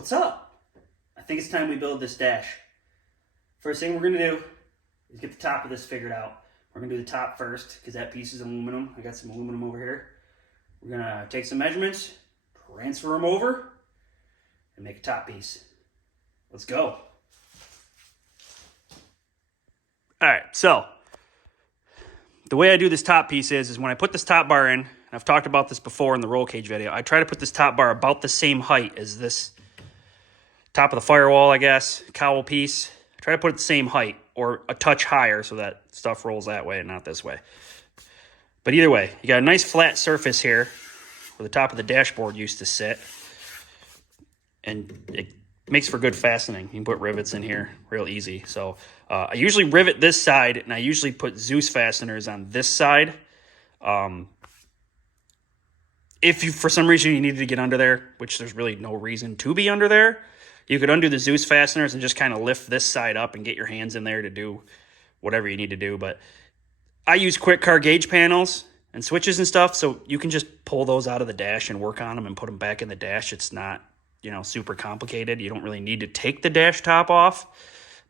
What's up? I think it's time we build this dash. First thing we're going to do is get the top of this figured out. We're going to do the top first because that piece is aluminum. I got some aluminum over here. We're going to take some measurements, transfer them over, and make a top piece. Let's go. All right, so the way I do this top piece is when I put this top bar in, and I've talked about this before in the roll cage video, I try to put this top bar about the same height as this top of the firewall, I guess, cowl piece. Try to put it the same height or a touch higher so that stuff rolls that way and not this way. But either way, you got a nice flat surface here where the top of the dashboard used to sit. And it makes for good fastening. You can put rivets in here real easy. So I usually rivet this side, and I usually put Zeus fasteners on this side. If you, for some reason, you needed to get under there, which there's really no reason to be under there, you could undo the Zeus fasteners and just kind of lift this side up and get your hands in there to do whatever you need to do. But I use quick car gauge panels and switches and stuff, so you can just pull those out of the dash and work on them and put them back in the dash. It's not, super complicated. You don't really need to take the dash top off.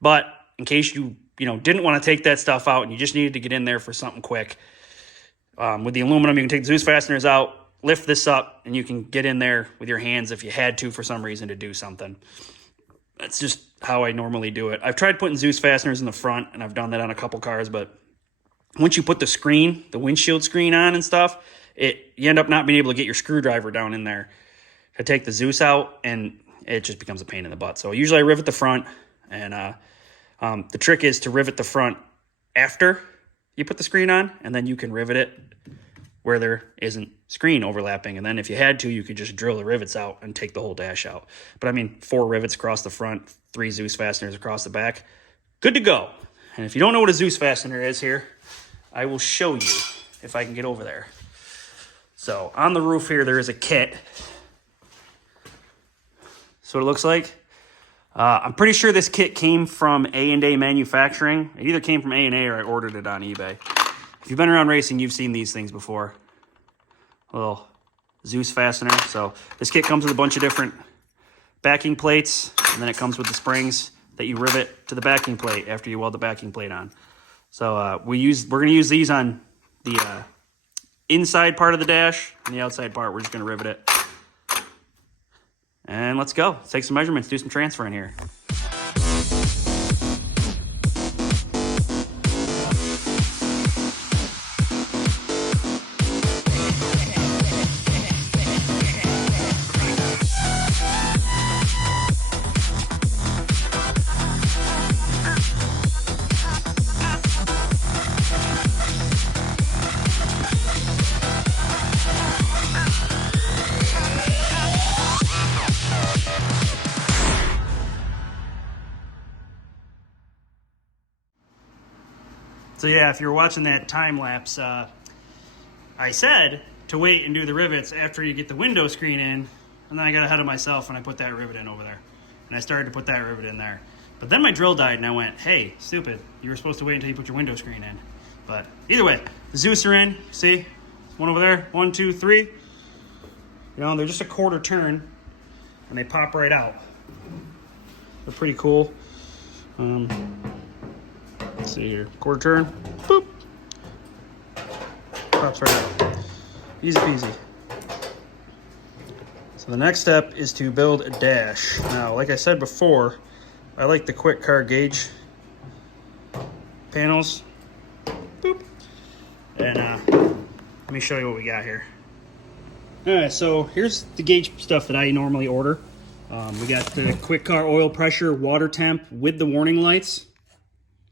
But in case you, didn't want to take that stuff out and you just needed to get in there for something quick, with the aluminum, you can take the Zeus fasteners out, lift this up, and you can get in there with your hands if you had to for some reason to do something. That's just how I normally do it. I've tried putting Zeus fasteners in the front, and I've done that on a couple cars, but once you put the screen, the windshield screen on and stuff, you end up not being able to get your screwdriver down in there to take the Zeus out, and it just becomes a pain in the butt. So usually I rivet the front, and the trick is to rivet the front after you put the screen on, and then you can rivet it where there isn't screen overlapping. And then if you had to, you could just drill the rivets out and take the whole dash out. But I mean, 4 rivets across the front, 3 Zeus fasteners across the back, good to go. And if you don't know what a Zeus fastener is here, I will show you if I can get over there. So on the roof here, there is a kit. That's what it looks like. I'm pretty sure this kit came from A&A Manufacturing. It either came from A&A or I ordered it on eBay. If you've been around racing, you've seen these things before. A little Zeus fastener. So this kit comes with a bunch of different backing plates, and then it comes with the springs that you rivet to the backing plate after you weld the backing plate on. So we're going to use these on the inside part of the dash, and the outside part we're just going to rivet it. And let's go. Let's take some measurements, do some transferring here. So yeah, if you were watching that time lapse, I said to wait and do the rivets after you get the window screen in, and then I got ahead of myself and I put that rivet in over there. And I started to put that rivet in there. But then my drill died and I went, hey, stupid, you were supposed to wait until you put your window screen in. But either way, the Zeus are in, see? One over there, 1, 2, 3. They're just a quarter turn and they pop right out. They're pretty cool. Let's see here, quarter turn, boop, pops right out, easy peasy. So the next step is to build a dash. Now, like I said before, I like the quick car gauge panels, boop, and let me show you what we got here. All right, so here's the gauge stuff that I normally order. We got the quick car oil pressure, water temp with the warning lights.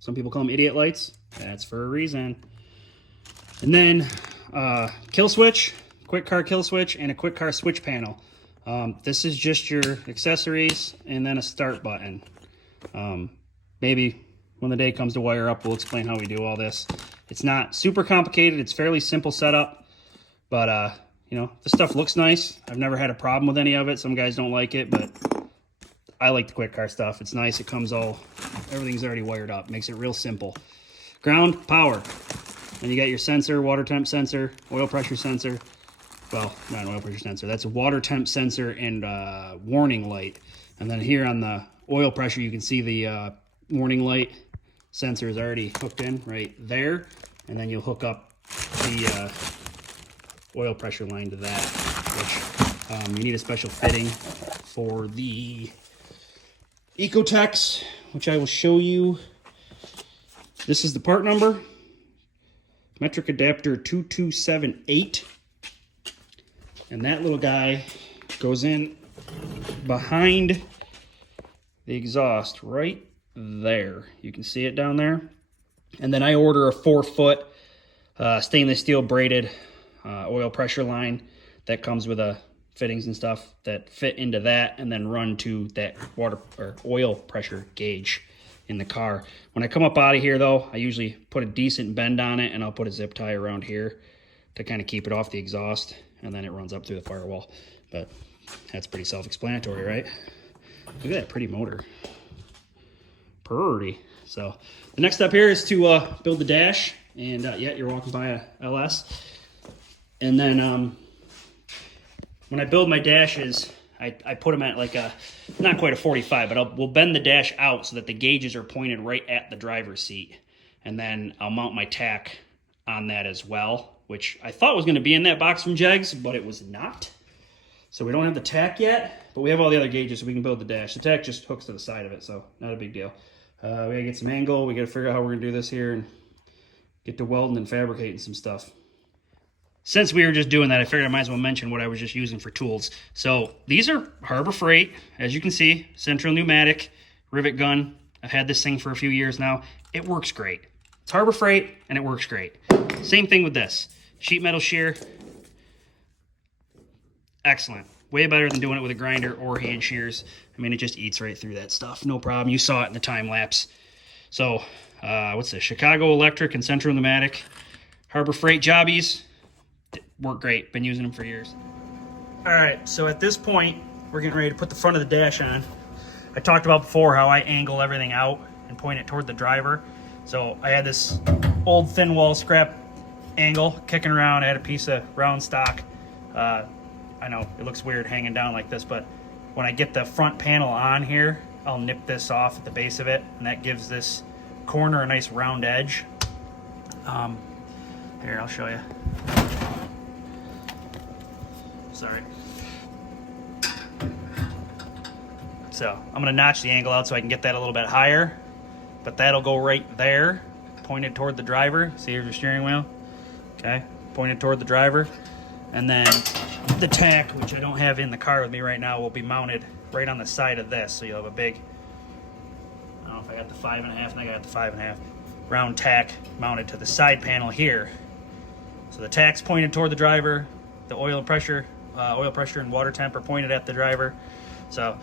Some people call them idiot lights. That's for a reason. And then kill switch, quick car kill switch, and a quick car switch panel. This is just your accessories and then a start button. Maybe when the day comes to wire up, we'll explain how we do all this. It's not super complicated. It's fairly simple setup. But, this stuff looks nice. I've never had a problem with any of it. Some guys don't like it, but I like the quick car stuff. It's nice. It comes everything's already wired up. Makes it real simple. Ground, power. And you got your sensor, water temp sensor, oil pressure sensor. Well, not an oil pressure sensor. That's a water temp sensor and warning light. And then here on the oil pressure, you can see the warning light sensor is already hooked in right there. And then you'll hook up the oil pressure line to that, which you need a special fitting for the Ecotex, which I will show you. This is the part number, metric adapter 2278. And that little guy goes in behind the exhaust right there. You can see it down there. And then I order a 4-foot stainless steel braided oil pressure line that comes with fittings and stuff that fit into that and then run to that water or oil pressure gauge in the car. When I come up out of here though, I usually put a decent bend on it and I'll put a zip tie around here to kind of keep it off the exhaust, and then it runs up through the firewall. But that's pretty self-explanatory, right? Look at that pretty motor. Pretty. So the next step here is to build the dash, and yeah, you're walking by a LS. And then when I build my dashes, I put them at like not quite a 45, but we'll bend the dash out so that the gauges are pointed right at the driver's seat. And then I'll mount my tack on that as well, which I thought was going to be in that box from Jegs, but it was not. So we don't have the tack yet, but we have all the other gauges so we can build the dash. The tack just hooks to the side of it, so not a big deal. We gotta get some angle. We gotta figure out how we're gonna do this here and get to welding and fabricating some stuff. Since we were just doing that, I figured I might as well mention what I was just using for tools. So these are Harbor Freight, as you can see, central pneumatic rivet gun. I've had this thing for a few years now. It works great. It's Harbor Freight and it works great. Same thing with this. Sheet metal shear. Excellent. Way better than doing it with a grinder or hand shears. I mean, it just eats right through that stuff. No problem. You saw it in the time lapse. So, what's this? Chicago Electric and Central Pneumatic. Harbor Freight jobbies. Work great. Been using them for years. All right, so at this point, we're getting ready to put the front of the dash on. I talked about before how I angle everything out and point it toward the driver. So I had this old thin wall scrap angle kicking around. I had a piece of round stock. I know it looks weird hanging down like this, but when I get the front panel on here, I'll nip this off at the base of it, and that gives this corner a nice round edge. Here, I'll show you. Sorry. So I'm gonna notch the angle out so I can get that a little bit higher, but that'll go right there, pointed toward the driver. See, here's your steering wheel. Okay, pointed toward the driver. And then the tack, which I don't have in the car with me right now, will be mounted right on the side of this. So you'll have a big, I don't know if I got the 5.5, I think I got the 5.5 round tack mounted to the side panel here. So the tack's pointed toward the driver. The oil pressure and water temp are pointed at the driver. So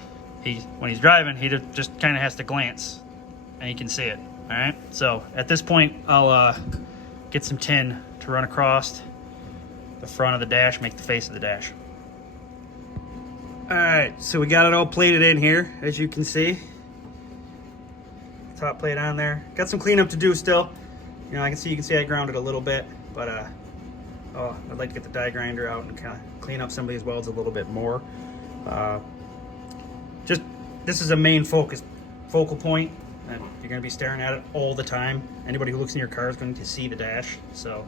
when he's driving, he just kind of has to glance and he can see it. All right. So at this point, I'll get some tin to run across the front of the dash, make the face of the dash. All right, so we got it all plated in here, as you can see. Top plate on there. Got some cleanup to do still. You can see I grounded a little bit, but I'd like to get the die grinder out and kind of clean up some of these welds a little bit more. This is a main focal point, and you're going to be staring at it all the time. Anybody who looks in your car is going to see the dash, so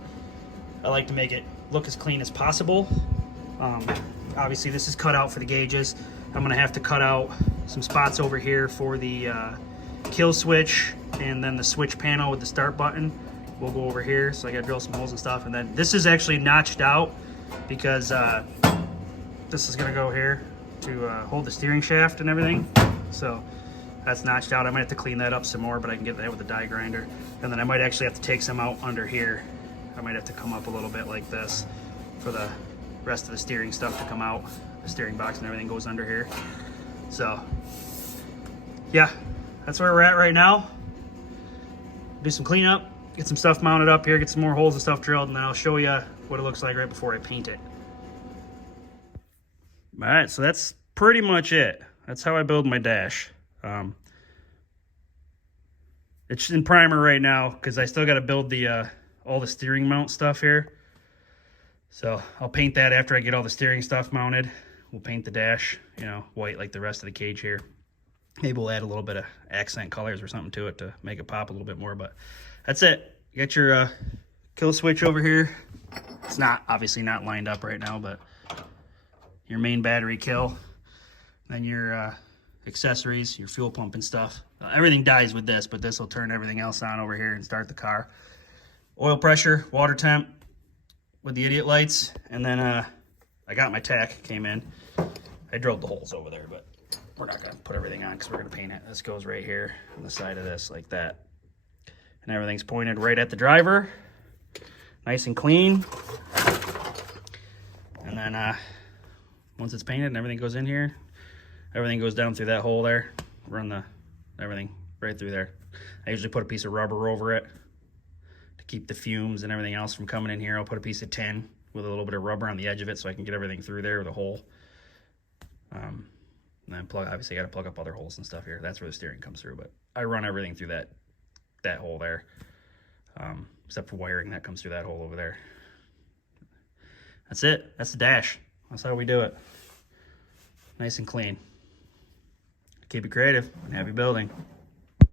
I like to make it look as clean as possible. Obviously this is cut out for the gauges. I'm gonna have to cut out some spots over here for the kill switch, and then the switch panel with the start button will go over here, so I gotta drill some holes and stuff. And then this is actually notched out because this is gonna go here to hold the steering shaft and everything, so that's notched out. I might have to clean that up some more, but I can get that with a die grinder. And then I might actually have to take some out under here. I might have to come up a little bit like this for the rest of the steering stuff to come out. The steering box and everything goes under here. So yeah, that's where we're at right now. Do some cleanup, get some stuff mounted up here, get some more holes and stuff drilled, and then I'll show you what it looks like right before I paint it. All right, so that's pretty much it. That's how I build my dash. It's in primer right now because I still got to build the all the steering mount stuff here. So I'll paint that after I get all the steering stuff mounted. We'll paint the dash, white like the rest of the cage here. Maybe we'll add a little bit of accent colors or something to it to make it pop a little bit more, but that's it. You got your kill switch over here. It's not, obviously not lined up right now, but your main battery kill. Then your accessories, your fuel pump and stuff. Everything dies with this, but this will turn everything else on over here and start the car. Oil pressure, water temp with the idiot lights, and then I got my tack, came in. I drilled the holes over there, but we're not gonna put everything on because we're gonna paint it. This goes right here on the side of this, like that. And everything's pointed right at the driver. Nice and clean. And then once it's painted and everything goes in here, everything goes down through that hole there. Run everything right through there. I usually put a piece of rubber over it to keep the fumes and everything else from coming in here. I'll put a piece of tin with a little bit of rubber on the edge of it so I can get everything through there with a hole. And then obviously I gotta plug up other holes and stuff here. That's where the steering comes through, but I run everything through that hole there. Except for wiring that comes through that hole over there. That's it. That's the dash. That's how we do it. Nice and clean. Keep it creative and happy building.